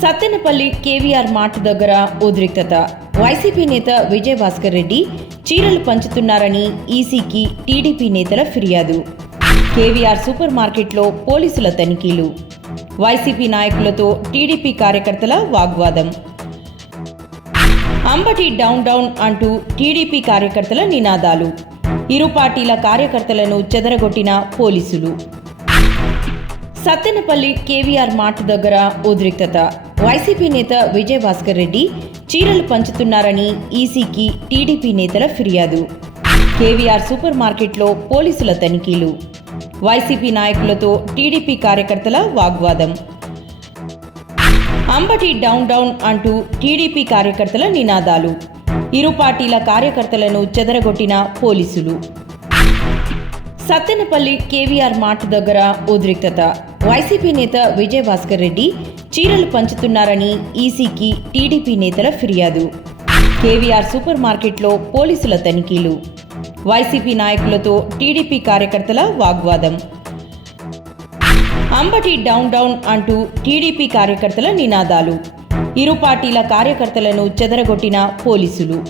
Sattenapalli KVR mart దగ్గర ఉద్రిక్తత. YCP నేత విజయభాస్కర్ రెడ్డి చీరలు పంచుతున్నారని ఈసీకి టీడీపీ నేతల ఫిర్యాదు. కేవీఆర్ సూపర్ మార్కెట్లో పోలీసుల తనిఖీలు. వైసీపీ నాయకులతో టీడీపీ కార్యకర్తల వాగ్వాదం. అంబటి డౌన్ డౌన్ అంటూ టీడీపీ కార్యకర్తల నినాదాలు. ఇరు పార్టీల కార్యకర్తలను చెదరగొట్టిన పోలీసులు. సత్తెనపల్లి కేవీఆర్ మార్ట్ దగ్గర ఉద్రిక్తత. వైసీపీ నేత విజయభాస్కర్ రెడ్డి చీరలు పంచుతున్నారని ఈసీకి టీడీపీ నేతల ఫిర్యాదు. కేవీఆర్ సూపర్ మార్కెట్లో పోలీసుల తనిఖీలు. వైసీపీ నాయకులతో టీడీపీ కార్యకర్తల వాగ్వాదం. అంబటి డౌన్ డౌన్ అంటూ టీడీపీ కార్యకర్తల నినాదాలు. ఇరు పార్టీల కార్యకర్తలను చెదరగొట్టిన పోలీసులు. సత్తెనపల్లి కేవీఆర్ మార్ట్ దగ్గర ఉద్రిక్తత. వైసీపీ నేత విజయభాస్కర్ రెడ్డి చీరలు పంచుతున్నారని ఈసీకి టీడీపీ నేతల ఫిర్యాదు. కేవీఆర్ సూపర్ మార్కెట్లో పోలీసుల తనిఖీలు. వైసీపీ నాయకులతో టీడీపీ కార్యకర్తల వాగ్వాదం. అంబటి డౌన్ డౌన్ అంటూ టీడీపీ కార్యకర్తల నినాదాలు. ఇరు పార్టీల కార్యకర్తలను చెదరగొట్టిన పోలీసులు.